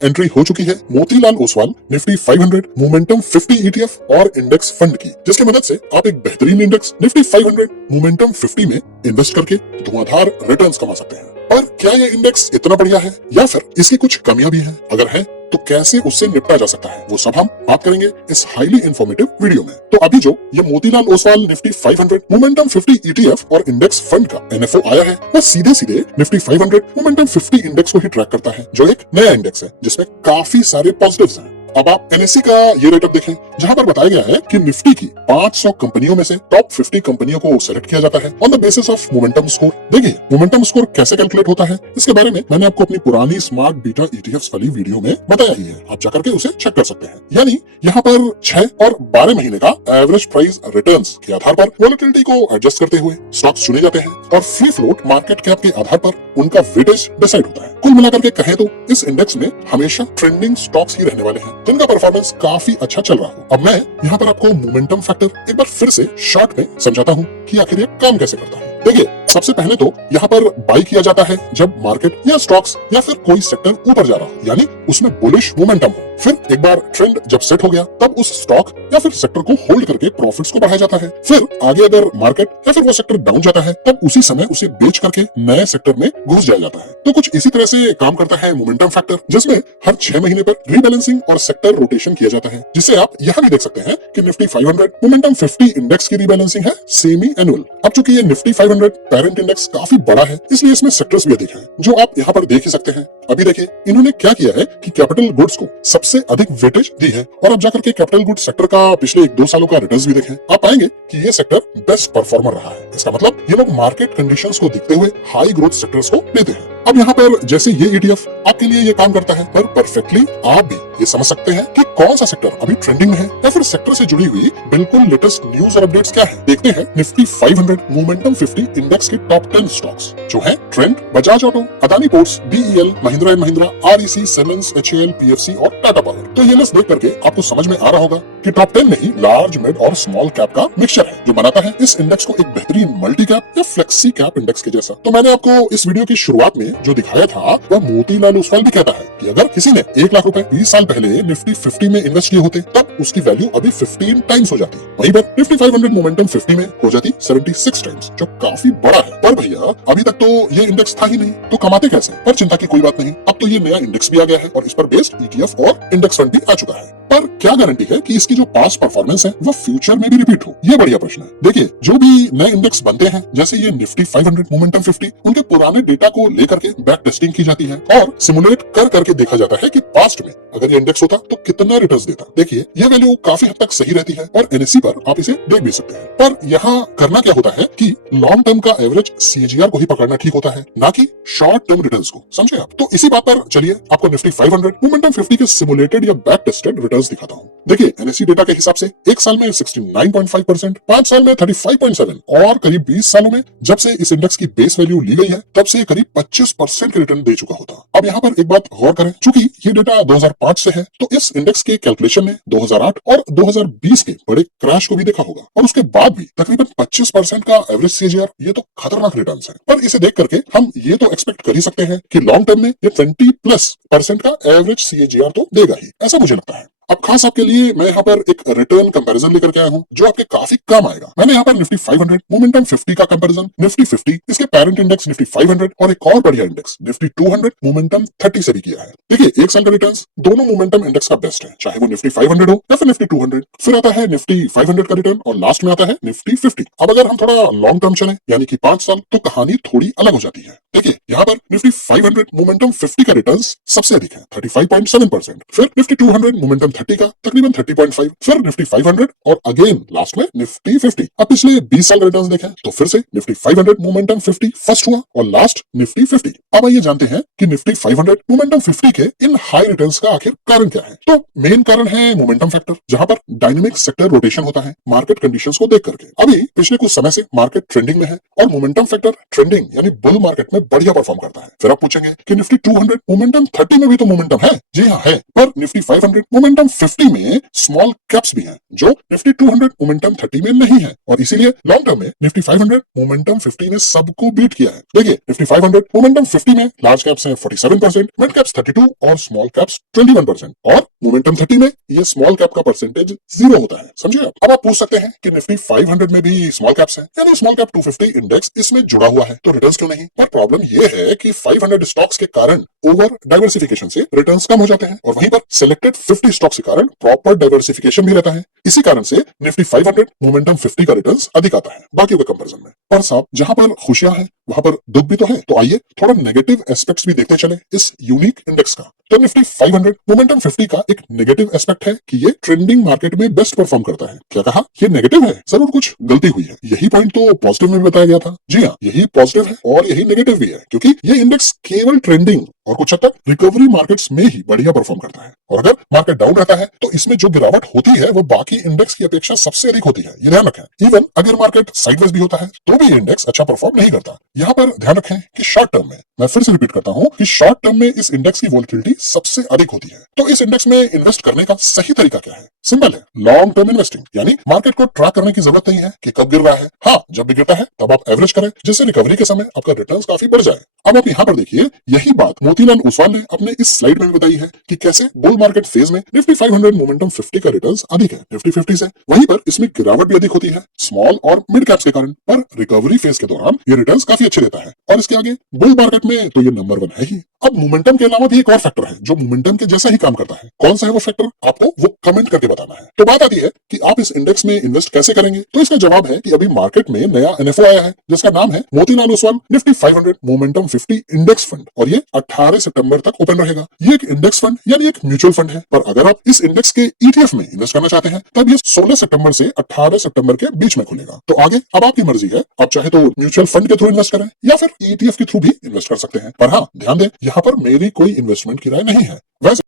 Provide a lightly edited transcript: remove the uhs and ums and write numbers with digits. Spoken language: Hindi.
एंट्री हो चुकी है Motilal Oswal Nifty 500 momentum 50 ETF और इंडेक्स फंड की, जिसकी मदद से आप एक बेहतरीन इंडेक्स निफ्टी 500 मोमेंटम 50 में इन्वेस्ट करके धुआंधार रिटर्न्स कमा सकते हैं। पर क्या ये इंडेक्स इतना बढ़िया है या फिर इसकी कुछ कमियां भी हैं? अगर है तो कैसे उससे निपटा जा सकता है, वो सब हम बात करेंगे इस हाईली इंफॉर्मेटिव वीडियो में। तो अभी जो ये Motilal Oswal Nifty 500 momentum 50 ETF और इंडेक्स फंड का एनएफओ आया है, वो सीधे सीधे निफ्टी 500 मोमेंटम 50 इंडेक्स को ही ट्रैक करता है, जो एक नया इंडेक्स है जिसमें काफी सारे पॉजिटिव्स हैं। अब आप एनएससी का ये रेटअप देखें, जहां पर बताया गया है कि निफ्टी की 500 कंपनियों में से टॉप 50 कंपनियों को सेलेक्ट किया जाता है on the basis of momentum score. देखिए मोमेंटम स्कोर कैसे कैलकुलेट होता है, इसके बारे में मैंने आपको अपनी पुरानी स्मार्ट बीटा ईटीएफ्स वाली वीडियो में बताया ही है, आप जाकर के उसे चेक कर सकते हैं। यानी यहाँ पर 6 और 12 महीने का एवरेज प्राइस रिटर्न्स के आधार पर वोलेटिलिटी को एडजस्ट करते हुए स्टॉक्स चुने जाते हैं और फ्री फ्लोट मार्केट कैप के आधार पर उनका वेटेज डिसाइड होता है। कुल मिलाकर के कहें तो इस इंडेक्स में हमेशा ट्रेंडिंग स्टॉक्स ही रहने वाले हैं जिनका परफॉर्मेंस काफी अच्छा चल रहा हो। अब मैं यहाँ पर आपको मोमेंटम फैक्टर एक बार फिर से शॉर्ट में समझाता हूँ कि आखिर ये काम कैसे करता है। देखिए सबसे पहले तो यहाँ पर बाई किया जाता है जब मार्केट या स्टॉक्स या फिर कोई सेक्टर ऊपर जा रहा हो, यानी उसमें बुलिश मोमेंटम हो। फिर एक बार ट्रेंड जब सेट हो गया तब उस स्टॉक या फिर सेक्टर को होल्ड करके प्रॉफिट्स को बढ़ाया जाता है। फिर आगे अगर मार्केट या फिर वो सेक्टर डाउन जाता है तब उसी समय उसे बेच करके नए सेक्टर में घुस जाया जाता है। तो कुछ इसी तरह से काम करता है मोमेंटम फैक्टर, जिसमें हर 6 महीने पर रीबैलेंसिंग और सेक्टर रोटेशन किया जाता है, जिससे आप यहाँ भी देख सकते हैं कि निफ्टी 500 मोमेंटम 50 इंडेक्स की रीबैलेंसिंग है सेमी एनुअल। अब चूंकि ये निफ्टी 500 पेरेंट इंडेक्स काफी बड़ा है, इसलिए इसमें सेक्टर्स भी अधिक हैं, जो आप यहाँ पर देख ही सकते हैं। अभी देखिए इन्होंने क्या किया है कि कैपिटल गुड्स को सबसे अधिक वेटेज दी है, और अब जाकर के कैपिटल गुड्स सेक्टर का पिछले 1-2 सालों का रिटर्न्स भी देखें, आप पाएंगे कि ये सेक्टर बेस्ट परफॉर्मर रहा है। इसका मतलब ये लोग मार्केट कंडीशंस को देखते हुए हाई ग्रोथ सेक्टर्स को लेते हैं। अब यहाँ पर जैसे ये ईटीएफ आपके लिए ये काम करता है, पर परफेक्टली आप भी ये समझ सकते हैं कि कौन सा सेक्टर अभी ट्रेंडिंग में है या फिर सेक्टर से जुड़ी हुई बिल्कुल लेटेस्ट न्यूज और अपडेट्स क्या है। देखते हैं निफ्टी 500 मोमेंटम 50 इंडेक्स के टॉप 10 स्टॉक्स, जो है trend, Bajaj auto, Adani ports, BEL, Mahindra and Mahindra, REC, Siemens, HAL, PFC और टाटा पावर। तो ये लिस्ट देख करके आपको समझ में आ रहा होगा कि टॉप 10 में ही लार्ज, मिड और स्मॉल कैप का मिक्सचर है, जो बनाता है इस इंडेक्स को एक बेहतरीन मल्टी कैप या फ्लेक्सी कैप इंडेक्स के जैसा। तो मैंने आपको इस वीडियो की शुरुआत में जो दिखाया था वह मोतीलाल ओसवाल भी कहता है कि अगर किसी ने 1 लाख रुपए 20 साल पहले निफ्टी 50 में इन्वेस्ट किए होते तब उसकी वैल्यू अभी 15 टाइम्स हो जाती। वहीं पर निफ्टी 500 मोमेंटम 50 में हो जाती 76 टाइम्स, जो काफी बड़ा है। पर भैया अभी तक तो ये इंडेक्स था ही नहीं, तो कमाते कैसे? पर चिंता की कोई बात नहीं, अब तो ये नया इंडेक्स भी आ गया है और इस पर बेस्ड ईटीएफ और इंडेक्स फंड भी आ चुका है। पर क्या गारंटी है कि इसकी जो पास्ट परफॉर्मेंस है वो फ्यूचर में भी रिपीट हो? ये बढ़िया प्रश्न है। देखिए जो भी नए इंडेक्स बनते हैं, जैसे ये निफ्टी 500 मोमेंटम 50, उनके पुराने डेटा को लेकर के बैक टेस्टिंग की जाती है और सिमुलेट कर करके देखा जाता है कि पास्ट में अगर ये इंडेक्स होता तो कितना रिटर्न्स देता। देखिए ये वैल्यू काफी हद तक सही रहती है और एनएससी पर आप इसे देख भी सकते हैं। पर यहाँ करना क्या होता है कि लॉन्ग टर्म का एवरेज सीएजीआर को ही पकड़ना ठीक होता है, ना कि शॉर्ट टर्म रिटर्न्स को, समझे आप? तो इसी बात पर चलिए आपको निफ्टी 500 मोमेंटम 50 के सिमुलेटेड या बैक टेस्टेड रिटर्न्स दिखाता हूँ। देखिए एनएससी डेटा के हिसाब से 1 साल में 69.5%, 5 साल में 35.7 और करीब 20 सालों में जब से इस इंडेक्स की बेस वैल्यू ली गई है तब से करीब 25% के रिटर्न दे चुका होता। अब यहाँ पर एक बात गौर करें, चूंकि ये डेटा 2005 से है तो इस इंडेक्स के कैलकुलेशन ने 2008 और 2020 के बड़े क्रैश को भी देखा होगा, और उसके बाद भी तकरीबन 25% का एवरेज सीएजीआर, ये तो खतरनाक रिटर्न्स है। पर इसे देख करके हम ये तो एक्सपेक्ट कर ही सकते हैं कि लॉन्ग टर्म में ये 20+% का एवरेज सीएजीआर तो देगा ही, ऐसा मुझे लगता है। अब खास आपके लिए मैं यहाँ पर एक रिटर्न कंपैरिजन लेकर के आया हूँ जो आपके काफी काम आएगा। मैंने यहाँ पर निफ्टी 500 मोमेंटम 50 का कंपैरिजन निफ्टी 50, इसके पेरेंट इंडेक्स निफ्टी 500 और एक और बढ़िया इंडेक्स निफ्टी 200 मोमेंटम 30 से भी किया है। देखिए 1 साल का रिटर्न्स दोनों मोमेंटम इंडेक्स का बेस्ट है, चाहे वो निफ्टी 500 हो या फिर निफ्टी 200। फिर आता है निफ्टी 500 का रिटर्न और लास्ट में आता है निफ्टी 50। अब अगर हम थोड़ा लॉन्ग टर्म चले यानी कि 5 साल, तो कहानी थोड़ी अलग हो जाती है। देखिए यहाँ पर निफ्टी 500 मोमेंटम 50 का रिटर्न्स सबसे अधिक है 35.7%, फिर निफ्टी 200 मोमेंटम 30 का तकरीबन 30.5, फिर निफ्टी 500 और अगेन लास्ट में निफ्टी 50। अब पिछले 20 साल रिटर्न्स देखें तो फिर से निफ्टी 500 मोमेंटम 50 फर्स्ट हुआ और लास्ट निफ्टी 50। अब आइए जानते हैं कि निफ्टी 500 मोमेंटम 50 के इन हाई रिटर्न्स का आखिर कारण क्या है। तो मेन कारण है मोमेंटम फैक्टर, जहां पर डायनेमिक सेक्टर रोटेशन होता है मार्केट कंडीशंस को देख करके। अभी पिछले कुछ समय से मार्केट ट्रेंडिंग में है और मोमेंटम फैक्टर ट्रेंडिंग यानी बुल मार्केट में बढ़िया परफॉर्म करता है। फिर आप पूछेंगे कि निफ्टी 200 मोमेंटम 30 में भी तो मोमेंटम है। जी हाँ है, पर निफ्टी 500 मोमेंटम मोमेंटम 50 में स्मॉल कैप्स भी हैं जो निफ्टी 200 मोमेंटम 30 में नहीं है, और इसीलिए लॉन्ग टर्म में निफ्टी 500 मोमेंटम 50 ने सबको बीट किया है। देखिए निफ्टी 500 मोमेंटम 50 में लार्ज कैप्स हैं 47%, मिड कैप्स 32 और स्मॉल कैप्स 21%, और मोमेंटम 30 में ये स्मॉल कैप का परसेंटेज 0 होता है। समझे आप? अब आप पूछ सकते हैं कि निफ्टी 500 में भी स्मॉल कैप्स हैं, यानी स्मॉल कैप 250 इंडेक्स इसमें जुड़ा हुआ है, तो रिटर्न्स क्यों नहीं? पर प्रॉब्लम ये है कि 500 स्टॉक्स के कारण ओवर डाइवर्सिफिकेशन से रिटर्न्स कम हो जाते हैं, और वहीं पर सिलेक्टेड 50 स्टॉक्स के कारण प्रॉपर डाइवर्सिफिकेशन भी रहता है। इसी कारण से निफ्टी 500 मोमेंटम 50 का रिटर्न्स अधिक आता है बाकियों के कंपैरिजन में। पर साहब, जहां पर खुशियां हैं वहां पर दुख भी तो है, तो आइए थोड़ा नेगेटिव एस्पेक्ट्स भी देखते चले इस यूनिक इंडेक्स का। तो निफ्टी 500 मोमेंटम 50 का एक नेगेटिव एस्पेक्ट है कि ये ट्रेंडिंग मार्केट में बेस्ट परफॉर्म करता है। क्या कहा? ये नेगेटिव है? जरूर कुछ गलती हुई है। यही पॉइंट तो पॉजिटिव में भी बताया गया था। जी हाँ, यही पॉजिटिव है और यही नेगेटिव भी है, क्योंकि ये इंडेक्स केवल ट्रेंडिंग और कुछ हद तक रिकवरी मार्केट्स में ही बढ़िया परफॉर्म करता है, और अगर मार्केट डाउन रहता है तो इसमें जो गिरावट होती है वो बाकी इंडेक्स की अपेक्षा सबसे अधिक होती है। ये ध्यान रखें। इवन अगर मार्केट साइडवेज भी होता है तो भी इंडेक्स अच्छा परफॉर्म नहीं करता। यहाँ पर ध्यान रखें कि शॉर्ट टर्म में, मैं फिर से रिपीट करता हूँ कि शॉर्ट टर्म में इस इंडेक्स की वोलेटिलिटी सबसे अधिक होती है। तो इस इंडेक्स में इन्वेस्ट करने का सही तरीका क्या है? सिंपल है, लॉन्ग टर्म इन्वेस्टिंग। यानी मार्केट को ट्रैक करने की जरूरत नहीं है कि कब गिर रहा है। हाँ, जब भी गिरता है तब आप एवरेज करें, जिससे रिकवरी के समय आपका रिटर्न्स काफी बढ़ जाए। अब आप यहाँ पर देखिए, यही बात मोतीलाल ओसवाल ने अपने इस स्लाइड में बताई है कि कैसे बुल मार्केट फेज में निफ्टी 500 मोमेंटम 50 का रिटर्न्स अधिक है निफ्टी 50 से। वहीं पर इसमें गिरावट भी अधिक होती है स्मॉल और मिड कैप्स के कारण, पर रिकवरी फेज के दौरान ये रिटर्न्स काफी अच्छे देता है, और इसके आगे बुल मार्केट में तो ये नंबर 1 है ही। अब मोमेंटम के अलावा भी एक और फैक्टर है जो मोमेंटम के जैसा ही काम करता है। कौन सा है वो फैक्टर? आपको वो कमेंट करके बताना है। तो बात आती है कि आप इस इंडेक्स में इन्वेस्ट कैसे करेंगे। तो इसका जवाब है कि अभी मार्केट में नया एनएफओ आया है जिसका नाम है Motilal Oswal Nifty 500 momentum 50 index fund, और ये 18 सितंबर तक ओपन रहेगा। ये एक इंडेक्स फंड यानी एक म्यूचुअल फंड है, पर अगर आप इस इंडेक्स के ईटीएफ में इन्वेस्ट करना चाहते हैं तब ये 16 सितंबर से 18 सितंबर के बीच में खुलेगा। तो आगे अब आपकी मर्जी है, आप चाहे तो म्यूचुअल फंड के थ्रू इन्वेस्ट करें या फिर ईटीएफ के थ्रू भी इन्वेस्ट कर सकते हैं। पर हाँ, ध्यान दें, यहाँ पर मेरी कोई इन्वेस्टमेंट की राय नहीं है। वैसे